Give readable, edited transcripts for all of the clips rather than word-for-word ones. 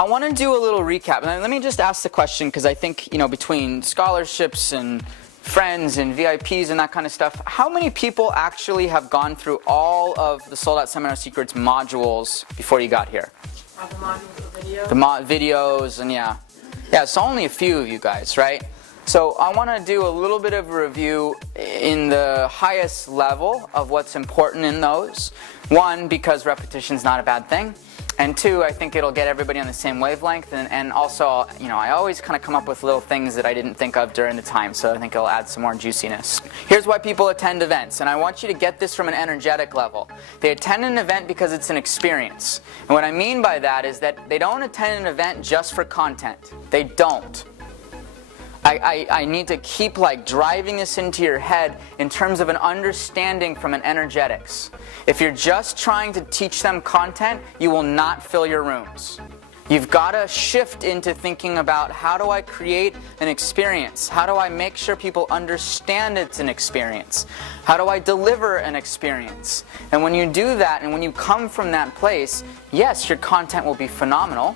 I want to do a little recap. Now, let me just ask the question, because I think, between scholarships and friends and VIPs and that kind of stuff, how many people actually have gone through all of the Sold Out Seminar Secrets modules before you got here? The modules, the videos? The videos, and yeah. Yeah, so only a few of you guys, right? So I want to do a little bit of a review in the highest level of what's important in those. One, because repetition's not a bad thing. And two, I think it'll get everybody on the same wavelength, and also, I always kind of come up with little things that I didn't think of during the time, so I think it'll add some more juiciness. Here's why people attend events, and I want you to get this from an energetic level. They attend an event because it's an experience. And what I mean by that is that they don't attend an event just for content. They don't. I need to keep driving this into your head in terms of an understanding from an energetics. If you're just trying to teach them content, you will not fill your rooms. You've got to shift into thinking about, how do I create an experience? How do I make sure people understand it's an experience? How do I deliver an experience? And when you do that, and when you come from that place, yes, your content will be phenomenal.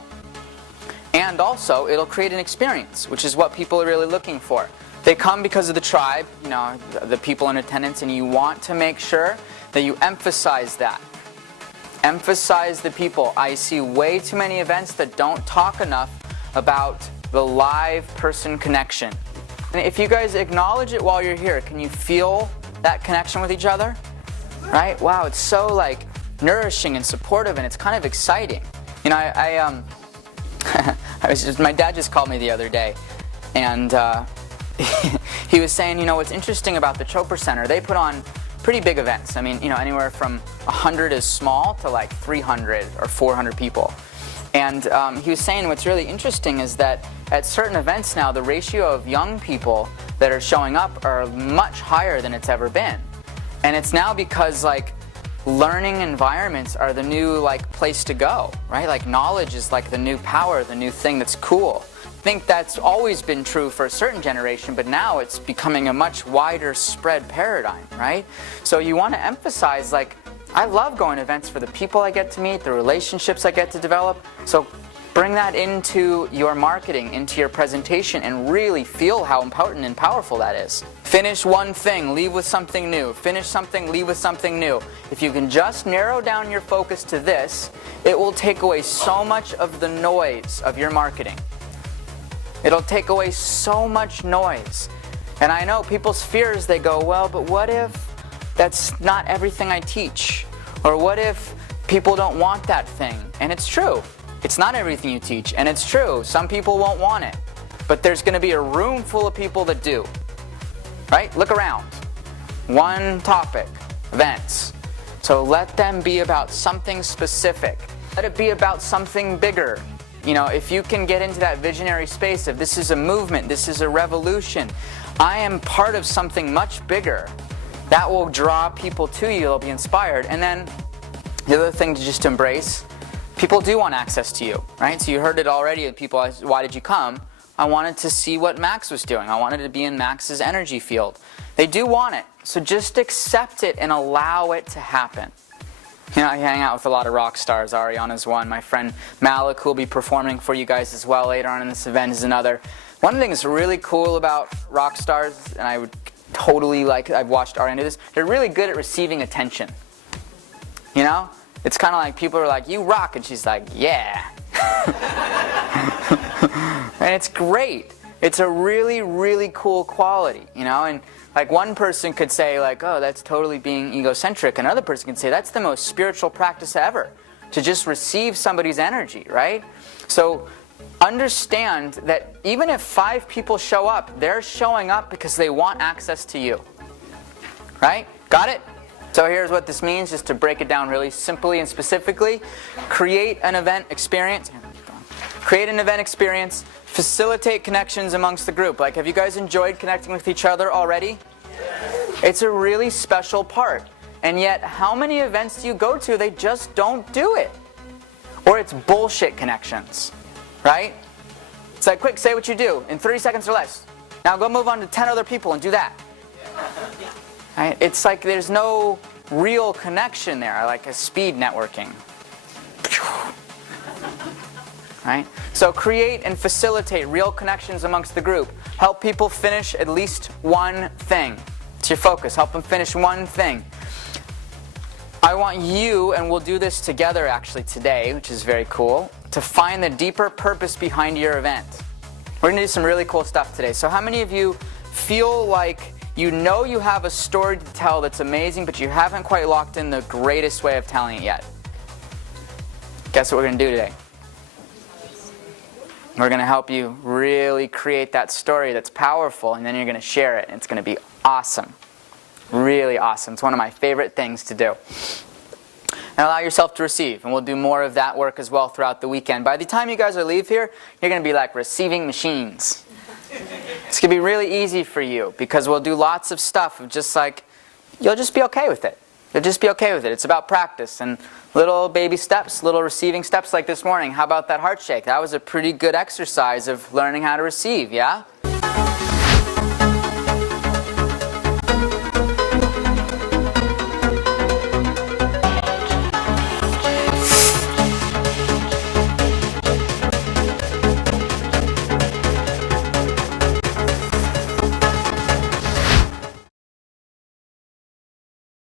And also, it'll create an experience, which is what people are really looking for. They come because of the tribe, the people in attendance, and you want to make sure that you emphasize that. Emphasize the people. I see way too many events that don't talk enough about the live person connection. And if you guys acknowledge it while you're here, can you feel that connection with each other? Right? Wow, it's so nourishing and supportive, and it's kind of exciting. My dad just called me the other day, and he was saying, what's interesting about the Chopra Center, they put on pretty big events. I mean, anywhere from 100 is small to 300 or 400 people. And he was saying what's really interesting is that at certain events now, the ratio of young people that are showing up are much higher than it's ever been. And it's now because learning environments are the new place to go, right? Knowledge is the new power, the new thing that's cool. I think that's always been true for a certain generation, but now it's becoming a much wider spread paradigm, right? So you want to emphasize I love going to events for the people I get to meet, the relationships I get to develop. So bring that into your marketing, into your presentation, and really feel how important and powerful that is. Finish one thing, leave with something new. Finish something, leave with something new. If you can just narrow down your focus to this, it will take away so much of the noise of your marketing. It'll take away so much noise. And I know people's fears, they go, well, but what if that's not everything I teach? Or what if people don't want that thing? And it's true. It's not everything you teach, and it's true. Some people won't want it. But there's going to be a room full of people that do. Right? Look around. One topic, events. So let them be about something specific. Let it be about something bigger. If you can get into that visionary space of this is a movement, this is a revolution, I am part of something much bigger, that will draw people to you. They'll be inspired. And then the other thing to just embrace, people do want access to you, right? So you heard it already. People, why did you come? I wanted to see what Max was doing. I wanted to be in Max's energy field. They do want it. So just accept it and allow it to happen. I hang out with a lot of rock stars. Ariana's one. My friend Malik, who will be performing for you guys as well later on in this event, is another. One thing that's really cool about rock stars, and I would totally I've watched Ariana do this, they're really good at receiving attention. It's kind of people are you rock, and she's yeah. And it's great. It's a really, really cool quality, and one person could say oh, that's totally being egocentric. Another person could say that's the most spiritual practice ever, to just receive somebody's energy, right? So understand that even if 5 people show up, they're showing up because they want access to you, right? Got it? So here's what this means, just to break it down really simply and specifically. Create an event experience. Create an event experience. Facilitate connections amongst the group. Have you guys enjoyed connecting with each other already? Yes. It's a really special part. And yet, how many events do you go to, they just don't do it? Or it's bullshit connections, right? It's quick, say what you do in 30 seconds or less. Now go move on to 10 other people and do that. Right? It's there's no real connection there, like a speed networking. right? So create and facilitate real connections amongst the group. Help people finish at least one thing. It's your focus. Help them finish one thing. I want you, and we'll do this together actually today, which is very cool, to find the deeper purpose behind your event. We're going to do some really cool stuff today. So how many of you feel like you know you have a story to tell that's amazing, but you haven't quite locked in the greatest way of telling it yet? Guess what we're going to do today? We're going to help you really create that story that's powerful, and then you're going to share it, and it's going to be awesome. Really awesome. It's one of my favorite things to do. And allow yourself to receive, and we'll do more of that work as well throughout the weekend. By the time you guys leave here, you're going to be like receiving machines. It's going to be really easy for you, because we'll do lots of stuff of just like, you'll just be okay with it. You'll just be okay with it. It's about practice and little baby steps, little receiving steps like this morning. How about that heart shake? That was a pretty good exercise of learning how to receive, yeah?